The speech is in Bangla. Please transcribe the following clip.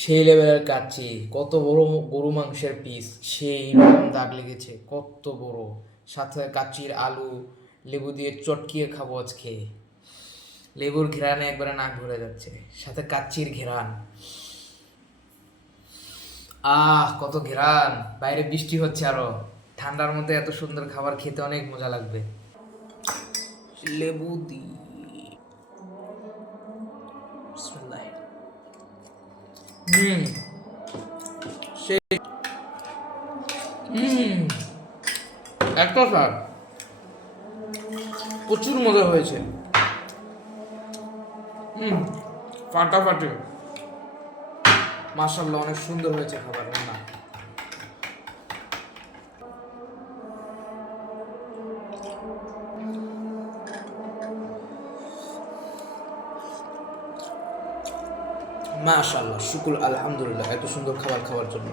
সেই লেভেলের কাচ্চি, কত বড় গরু মাংসের পিস, সেই রকম দাগ লেগেছে, কত বড়। সাথে কাচ্চির আলু, লেবু দিয়ে চটকিয়ে খাবো আজকে। লেবুর ঘেরানে একবারে নাক ভরে যাচ্ছে, সাথে কাচ্চির ঘেরান। কত ঘেরান! বাইরে বৃষ্টি হচ্ছে আরো। ঠান্ডার মধ্যে এত সুন্দর খাবার খেতে অনেক মজা লাগবে। লেবু দি বিসমিল্লাহ। হুম, সেই হুম, একটা স্যার প্রচুর মজা হয়েছে। হুম, ফাটাফাটি। মাশাআল্লাহ, অনেক সুন্দর হয়েছে খাবার রান্না। মাশাআল্লাহ, শুকুর আলহামদুলিল্লাহ এত সুন্দর খাবার খাওয়ার জন্য।